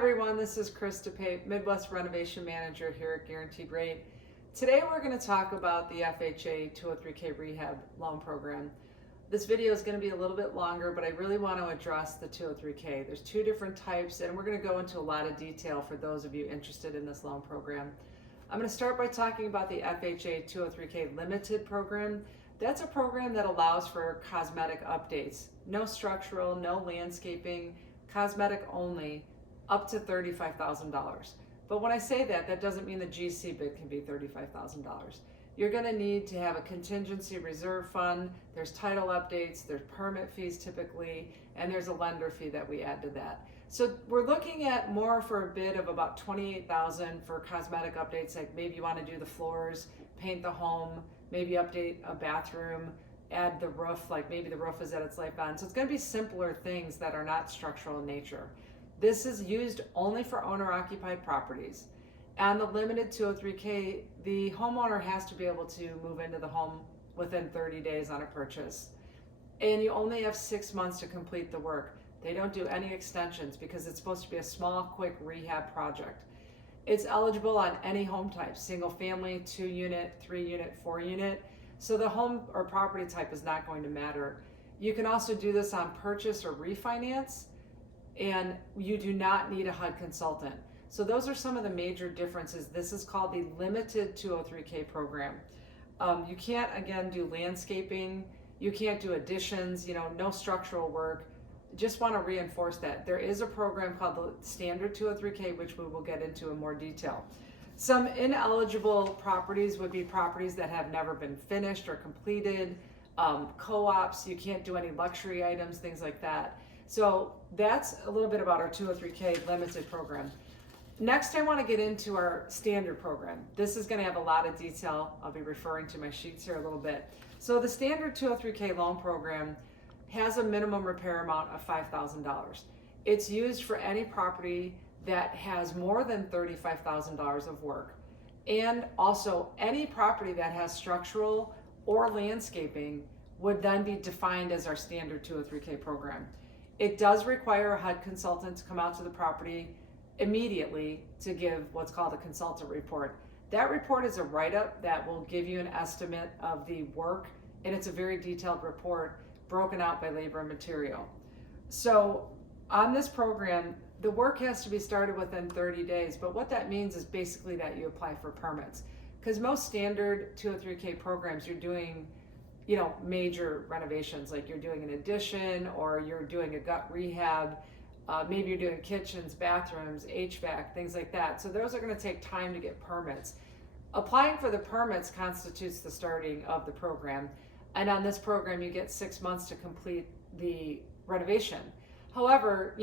everyone, this is Chris DePaepe, Midwest Renovation Manager here at Guaranteed Rate. Today we're going to talk about the FHA 203K Rehab Loan Program. This video is going to be a little bit longer, but I really want to address the 203K. There's two different types, and we're going to go into a lot of detail for those of you interested in this loan program. I'm going to start by talking about the FHA 203K Limited program. That's a program that allows for cosmetic updates. No structural, no landscaping, cosmetic only, up to $35,000. But when I say that, that doesn't mean the GC bid can be $35,000. You're going to need to have a contingency reserve fund, there's title updates, there's permit fees typically, and there's a lender fee that we add to that. So we're looking at more for a bid of about $28,000 for cosmetic updates, like maybe you want to do the floors, paint the home, maybe update a bathroom, add the roof, like maybe the roof is at its lifespan. So it's going to be simpler things that are not structural in nature. This is used only for owner-occupied properties. On the limited 203K, the homeowner has to be able to move into the home within 30 days on a purchase. And you only have 6 months to complete the work. They don't do any extensions because it's supposed to be a small, quick rehab project. It's eligible on any home type, single family, 2-unit, 3-unit, 4-unit. So the home or property type is not going to matter. You can also do this on purchase or refinance, and you do not need a Hud Consultant. So those are some of the major differences. This is called the Limited 203K program. You can't, again, do landscaping. You can't do additions, no structural work. Just want to reinforce that. There is a program called the Standard 203K, which we will get into in more detail. Some ineligible properties would be properties that have never been finished or completed, co-ops, you can't do any luxury items, things like that. So that's a little bit about our 203K limited program. Next, I want to get into our standard program. This is going to have a lot of detail. I'll be referring to my sheets here a little bit. So the standard 203K loan program has a minimum repair amount of $5,000. It's used for any property that has more than $35,000 of work, and also any property that has structural or landscaping would then be defined as our standard 203K program. It does require a HUD consultant to come out to the property immediately to give what's called a consultant report. That report is a write-up that will give you an estimate of the work, and it's a very detailed report broken out by labor and material. So on this program, the work has to be started within 30 days, but what that means is basically that you apply for permits. Because most standard 203K programs, you're doing major renovations, like you're doing an addition or you're doing a gut rehab, maybe you're doing kitchens, bathrooms, HVAC, things like that. So those are going to take time to get permits. Applying for the permits constitutes the starting of the program. And on this program, you get 6 months to complete the renovation. However,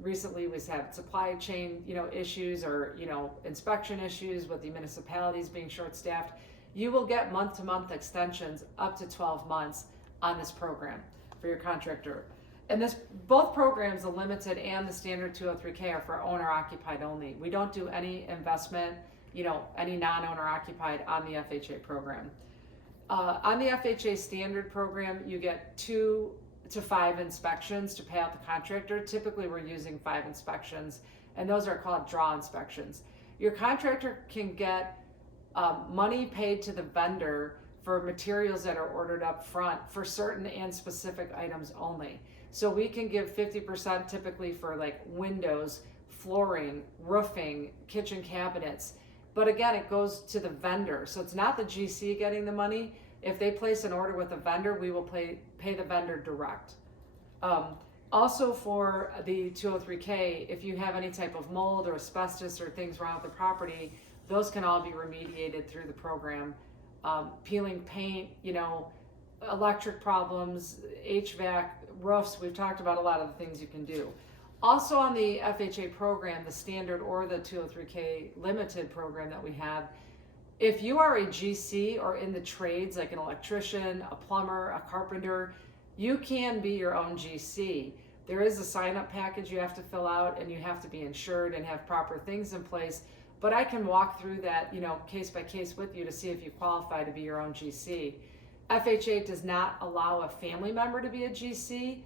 recently we've had supply chain, issues or, inspection issues with the municipalities being short-staffed. You will get month-to-month extensions up to 12 months on this program for your contractor. And both programs, the limited and the standard 203K, are for owner-occupied only. We don't do any investment, any non-owner occupied on the FHA program. On the FHA standard program, you get 2 to 5 inspections to pay out the contractor. Typically, we're using 5 inspections, and those are called draw inspections. Your contractor can get money paid to the vendor for materials that are ordered up front for certain and specific items only. So we can give 50% typically for like windows, flooring, roofing, kitchen cabinets. But again, it goes to the vendor. So it's not the GC getting the money. If they place an order with a vendor, we will pay the vendor direct. Also for the 203K, if you have any type of mold or asbestos or things wrong with the property, those can all be remediated through the program. Peeling paint, electric problems, HVAC, roofs, we've talked about a lot of the things you can do. Also on the FHA program, the standard or the 203K limited program that we have, if you are a GC or in the trades, like an electrician, a plumber, a carpenter, you can be your own GC. There is a sign-up package you have to fill out, and you have to be insured and have proper things in place. But I can walk through that, case by case with you to see if you qualify to be your own GC. FHA does not allow a family member to be a GC.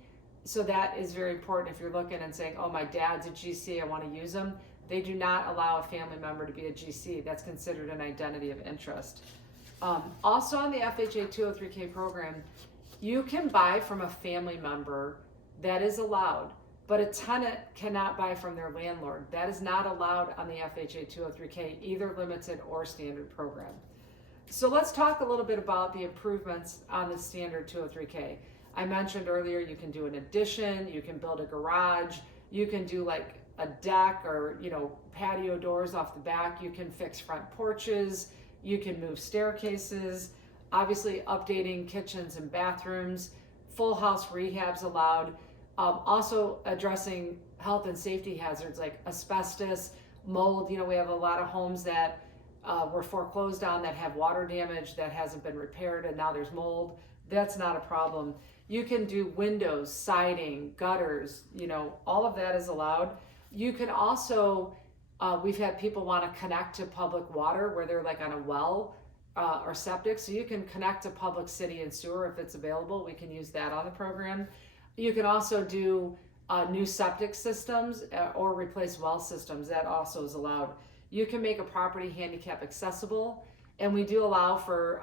So that is very important if you're looking and saying, oh, my dad's a GC, I want to use them. They do not allow a family member to be a GC. That's considered an identity of interest. Also on the FHA 203K program, you can buy from a family member. That is allowed, but a tenant cannot buy from their landlord. That is not allowed on the FHA 203K, either limited or standard program. So let's talk a little bit about the improvements on the standard 203K. I mentioned earlier, you can do an addition, you can build a garage, you can do like a deck or, patio doors off the back, you can fix front porches, you can move staircases, obviously updating kitchens and bathrooms, full house rehabs allowed, also addressing health and safety hazards like asbestos, mold. We have a lot of homes that were foreclosed on that have water damage that hasn't been repaired and now there's mold. That's not a problem. You can do windows, siding, gutters, all of that is allowed. You can also, we've had people want to connect to public water where they're like on a well or septic. So you can connect to public city and sewer if it's available. We can use that on the program. You can also do new septic systems or replace well systems. That also is allowed. You can make a property handicap accessible. And we do allow for,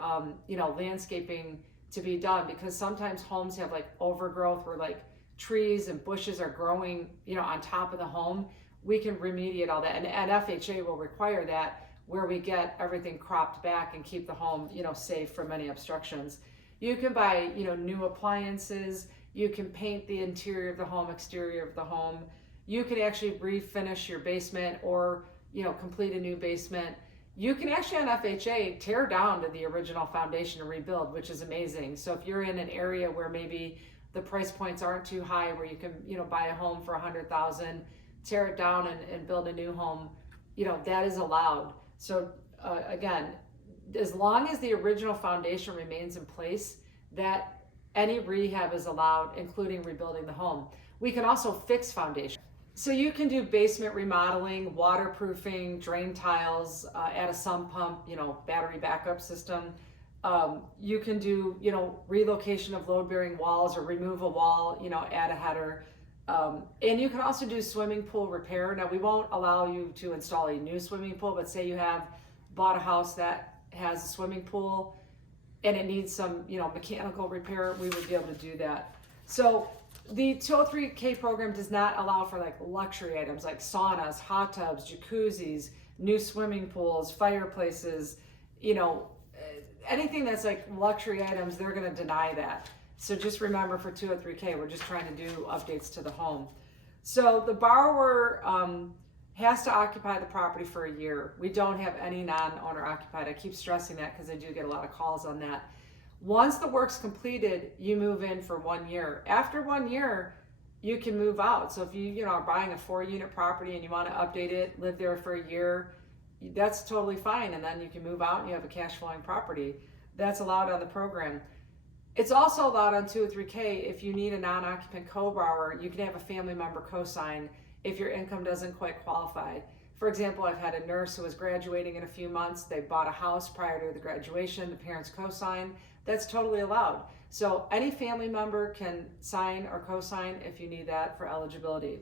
landscaping to be done, because sometimes homes have like overgrowth where like trees and bushes are growing, on top of the home. We can remediate all that, and FHA will require that, where we get everything cropped back and keep the home, safe from any obstructions. You can buy, new appliances. You can paint the interior of the home, exterior of the home. You can actually refinish your basement or, complete a new basement. You can actually on FHA tear down to the original foundation and rebuild, which is amazing. So if you're in an area where maybe the price points aren't too high, where you can, buy a home for $100,000, tear it down and build a new home, that is allowed. So again, as long as the original foundation remains in place, that any rehab is allowed, including rebuilding the home. We can also fix foundation. So you can do basement remodeling, waterproofing, drain tiles, add a sump pump, battery backup system. You can do, relocation of load-bearing walls or remove a wall, add a header. And you can also do swimming pool repair. Now, we won't allow you to install a new swimming pool, but say you have bought a house that has a swimming pool and it needs some, mechanical repair, we would be able to do that. So the 203K program does not allow for like luxury items like saunas, hot tubs, jacuzzis, new swimming pools, fireplaces, anything that's like luxury items, they're going to deny that. So just remember, for 203K, we're just trying to do updates to the home. So the borrower has to occupy the property for a year. We don't have any non-owner occupied. I keep stressing that because I do get a lot of calls on that. Once the work's completed, you move in for 1 year. After 1 year, you can move out. So if you are buying a 4-unit property and you want to update it, live there for a year, that's totally fine. And then you can move out and you have a cash flowing property. That's allowed on the program. It's also allowed on 203K if you need a non-occupant co-borrower. You can have a family member co-sign if your income doesn't quite qualify. For example, I've had a nurse who was graduating in a few months. They bought a house prior to the graduation. The parents co-sign. That's totally allowed. So any family member can sign or co-sign if you need that for eligibility.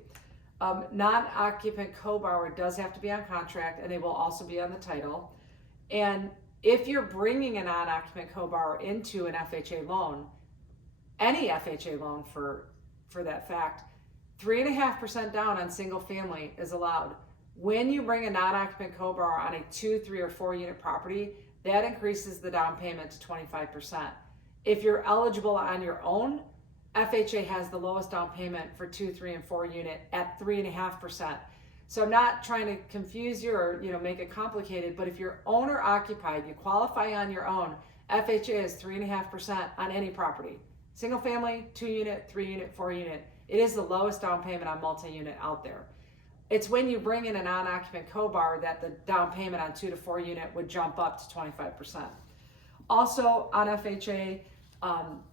Non-occupant co-borrower does have to be on contract, and they will also be on the title. And if you're bringing a non-occupant co-borrower into an FHA loan, any FHA loan for that fact, 3.5% down on single family is allowed. When you bring a non-occupant co-borrower on a 2, 3, or 4-unit property, that increases the down payment to 25%. If you're eligible on your own, FHA has the lowest down payment for 2, 3, and 4 unit at 3.5%. So I'm not trying to confuse you or make it complicated, but if you're owner occupied, you qualify on your own, FHA is 3.5% on any property. Single family, 2-unit, 3-unit, 4-unit. It is the lowest down payment on multi-unit out there. It's when you bring in a non-occupant co-borrower that the down payment on 2 to 4 unit would jump up to 25%. Also on FHA,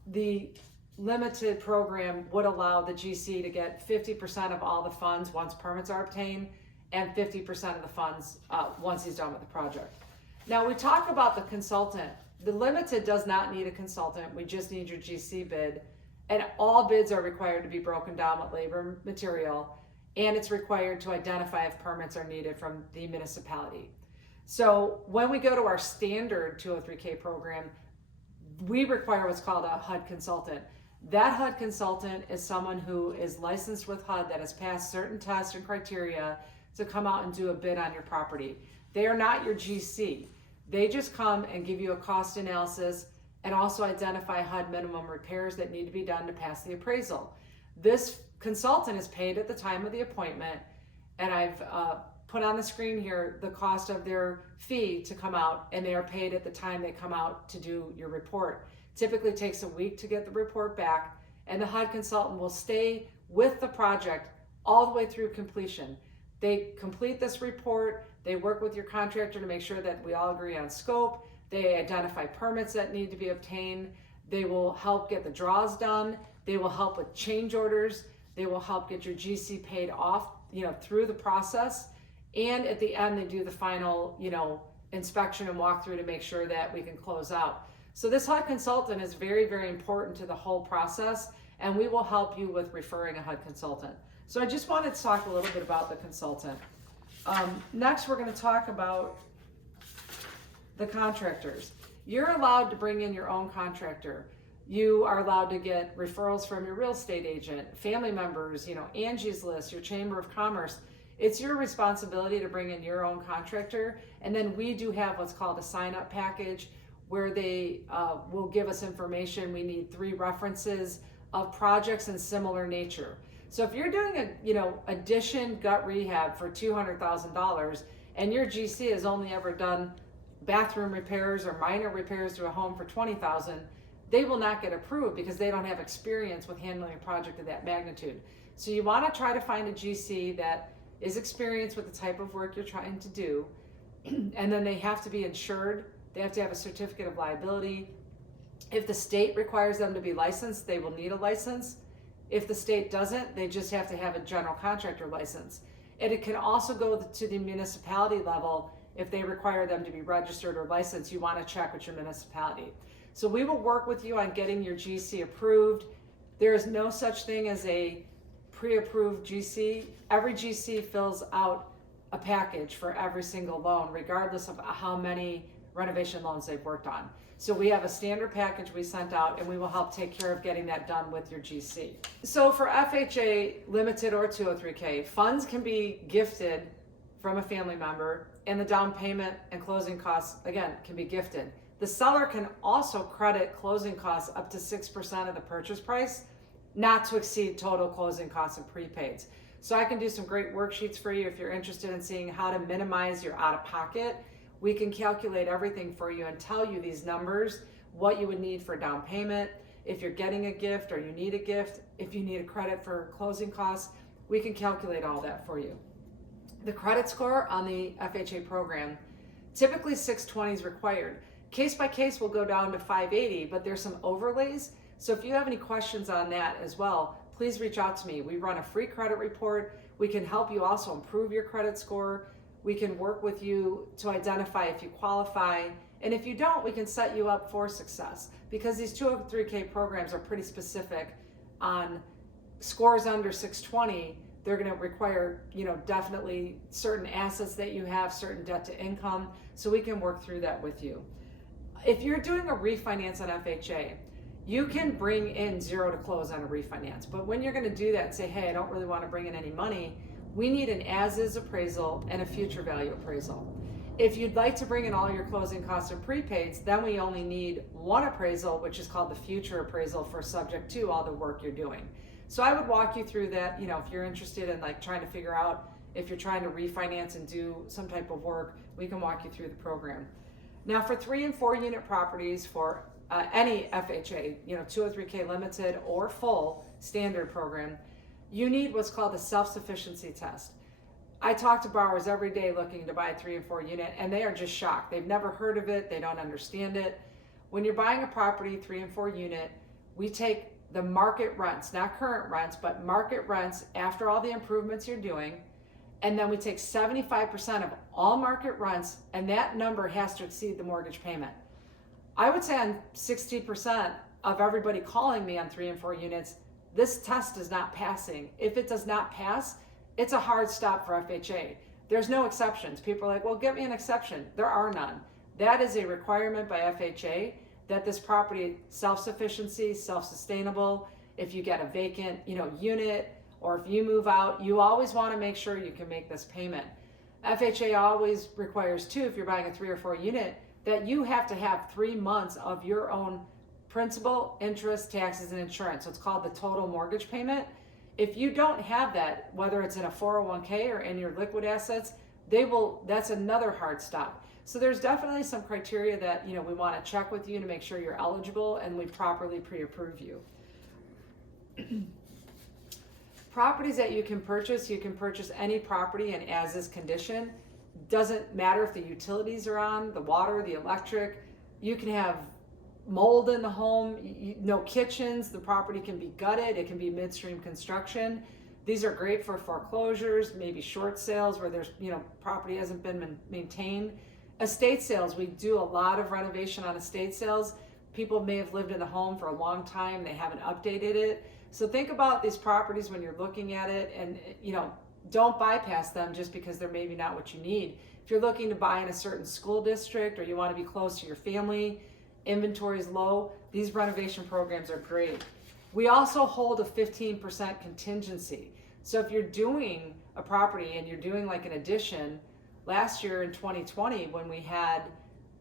the limited program would allow the GC to get 50% of all the funds once permits are obtained, and 50% of the funds once he's done with the project. Now we talk about the consultant. The limited does not need a consultant. We just need your GC bid. and all bids are required to be broken down with labor material, and it's required to identify if permits are needed from the municipality. So when we go to our standard 203K program, we require what's called a Hud Consultant. That Hud Consultant is someone who is licensed with HUD that has passed certain tests and criteria to come out and do a bid on your property. They are not your GC. They just come and give you a cost analysis and also identify HUD minimum repairs that need to be done to pass the appraisal. This consultant is paid at the time of the appointment, and I've put on the screen here the cost of their fee to come out, and they are paid at the time they come out to do your report. Typically takes a week to get the report back, and the HUD consultant will stay with the project all the way through completion. They complete this report, they work with your contractor to make sure that we all agree on scope, they identify permits that need to be obtained, they will help get the draws done, they will help with change orders, they will help get your GC paid off, through the process, and at the end they do the final, inspection and walkthrough to make sure that we can close out. So this HUD consultant is very, very important to the whole process, and we will help you with referring a HUD consultant. So I just wanted to talk a little bit about the consultant. Next, we're going to talk about the contractors. You're allowed to bring in your own contractor. You are allowed to get referrals from your real estate agent, family members, Angie's List, your Chamber of Commerce. It's your responsibility to bring in your own contractor. And then we do have what's called a sign-up package where they will give us information. We need 3 references of projects in similar nature. So if you're doing addition gut rehab for $200,000 and your GC has only ever done bathroom repairs or minor repairs to a home for $20,000, they will not get approved because they don't have experience with handling a project of that magnitude. So you want to try to find a GC that is experienced with the type of work you're trying to do, and then they have to be insured. They have to have a certificate of liability. If the state requires them to be licensed, they will need a license. If the state doesn't, they just have to have a general contractor license. And it can also go to the municipality level. If they require them to be registered or licensed, you want to check with your municipality. So we will work with you on getting your GC approved. There is no such thing as a pre-approved GC. Every GC fills out a package for every single loan, regardless of how many renovation loans they've worked on. So we have a standard package we sent out, and we will help take care of getting that done with your GC. So for FHA, limited or 203K, funds can be gifted from a family member, and the down payment and closing costs, again, can be gifted. The seller can also credit closing costs up to 6% of the purchase price, not to exceed total closing costs and prepaids. So I can do some great worksheets for you if you're interested in seeing how to minimize your out-of-pocket. We can calculate everything for you and tell you these numbers, what you would need for down payment, if you're getting a gift or you need a gift, if you need a credit for closing costs, we can calculate all that for you. The credit score on the FHA program, typically 620 is required. Case by case will go down to 580, but there's some overlays. So if you have any questions on that as well, please reach out to me. We run a free credit report. We can help you also improve your credit score. We can work with you to identify if you qualify. And if you don't, we can set you up for success, because these 203K programs are pretty specific on scores under 620. They're going to require, definitely certain assets that you have, certain debt to income. So we can work through that with you. If you're doing a refinance on FHA, you can bring in zero to close on a refinance. But when you're going to do that and say, hey, I don't really want to bring in any money, we need an as-is appraisal and a future value appraisal. If you'd like to bring in all your closing costs and prepaids, then we only need one appraisal, which is called the future appraisal, for subject to all the work you're doing. So I would walk you through that, if you're interested in trying to figure out if you're trying to refinance and do some type of work, we can walk you through the program. Now for 3 and 4 unit properties for any FHA, 203K limited or full standard program, you need what's called the Self-Sufficiency Test. I talk to borrowers every day looking to buy a 3 and 4 unit, and they are just shocked. They've never heard of it. They don't understand it. When you're buying a property, 3 and 4 unit, we take the market rents, not current rents, but market rents after all the improvements you're doing, and then we take 75% of all market rents, and that number has to exceed the mortgage payment. I would say on 60% of everybody calling me on 3 and 4 units, this test is not passing. If it does not pass, it's a hard stop for FHA. There's no exceptions. People are like, well, get me an exception. There are none. That is a requirement by FHA that this property self-sufficiency, self-sustainable. If you get a vacant, unit, or if you move out, you always want to make sure you can make this payment. FHA always requires too, if you're buying a 3 or 4 unit, that you have to have 3 months of your own principal, interest, taxes, and insurance. So it's called the total mortgage payment. If you don't have that, whether it's in a 401k or in your liquid assets, that's another hard stop. So there's definitely some criteria that we want to check with you to make sure you're eligible and we properly pre-approve you. Properties that you can purchase any property in as-is condition. Doesn't matter if the utilities are on, the water, the electric. You can have mold in the home, no kitchens, the property can be gutted, it can be midstream construction. These are great for foreclosures, maybe short sales where there's, property hasn't been maintained. Estate sales, we do a lot of renovation on estate sales. People may have lived in the home for a long time, they haven't updated it. So think about these properties when you're looking at it and, don't bypass them just because they're maybe not what you need. If you're looking to buy in a certain school district or you want to be close to your family, inventory is low, these renovation programs are great. We also hold a 15% contingency. So if you're doing a property and you're doing like an addition, last year in 2020 when we had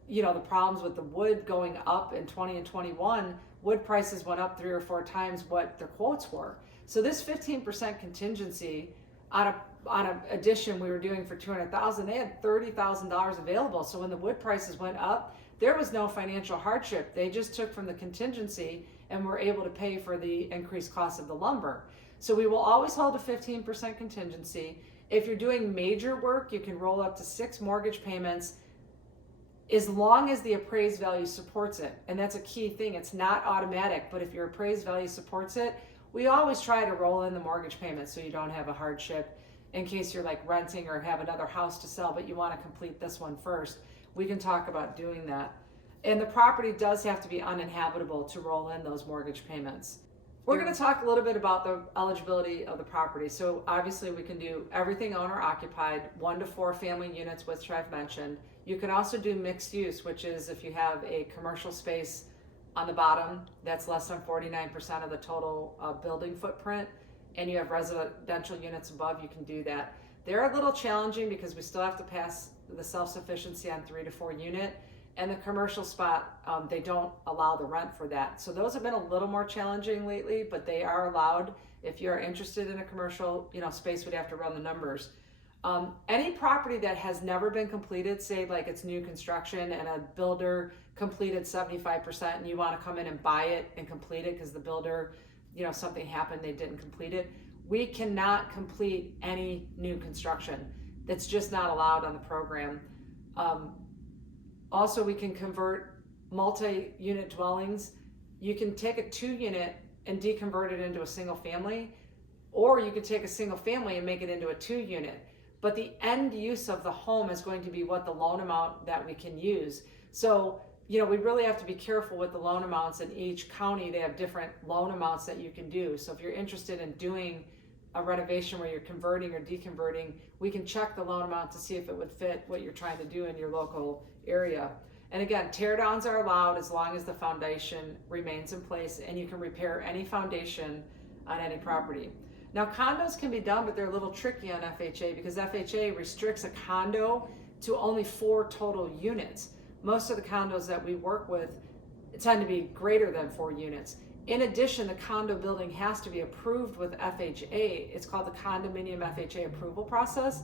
the problems with the wood going up in 20 and 21, wood prices went up 3 or 4 times what their quotes were. So this 15% contingency on an addition we were doing for $200,000, they had $30,000 available. So when the wood prices went up, there was no financial hardship. They just took from the contingency and were able to pay for the increased cost of the lumber. So we will always hold a 15% contingency. If you're doing major work, you can roll up to 6 mortgage payments as long as the appraised value supports it. And that's a key thing. It's not automatic, but if your appraised value supports it, we always try to roll in the mortgage payment so you don't have a hardship in case you're like renting or have another house to sell, but you want to complete this one first. We can talk about doing that. And the property does have to be uninhabitable to roll in those mortgage payments. We're going to talk a little bit about the eligibility of the property. So obviously we can do everything owner occupied, 1 to 4 family units, which I've mentioned. You can also do mixed use, which is if you have a commercial space on the bottom, that's less than 49% of the total building footprint, and you have residential units above, you can do that. They're a little challenging because we still have to pass the self-sufficiency on 3 to 4 unit, and the commercial spot, they don't allow the rent for that. So those have been a little more challenging lately, but they are allowed. If you're interested in a commercial space, we'd have to run the numbers. Any property that has never been completed, say like it's new construction and a builder completed 75% and you want to come in and buy it and complete it because the builder, something happened, they didn't complete it. We cannot complete any new construction. That's just not allowed on the program. Also, we can convert multi-unit dwellings. You can take a 2-unit and deconvert it into a single family, or you could take a single family and make it into a 2-unit. But the end use of the home is going to be what the loan amount that we can use. So, we really have to be careful with the loan amounts. In each county, they have different loan amounts that you can do. So if you're interested in doing a renovation where you're converting or deconverting, we can check the loan amount to see if it would fit what you're trying to do in your local area. And again, tear downs are allowed as long as the foundation remains in place, and you can repair any foundation on any property. Now, condos can be done, but they're a little tricky on FHA because FHA restricts a condo to only 4 total units. Most of the condos that we work with tend to be greater than 4 units. In addition, the condo building has to be approved with FHA. It's called the Condominium FHA approval process,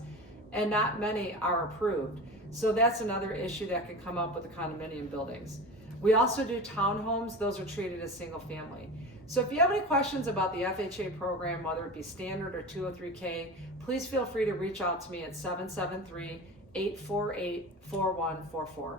and not many are approved. So that's another issue that can come up with the condominium buildings. We also do townhomes. Those are treated as single family. So if you have any questions about the FHA program, whether it be standard or 203K, please feel free to reach out to me at 773-848-4144.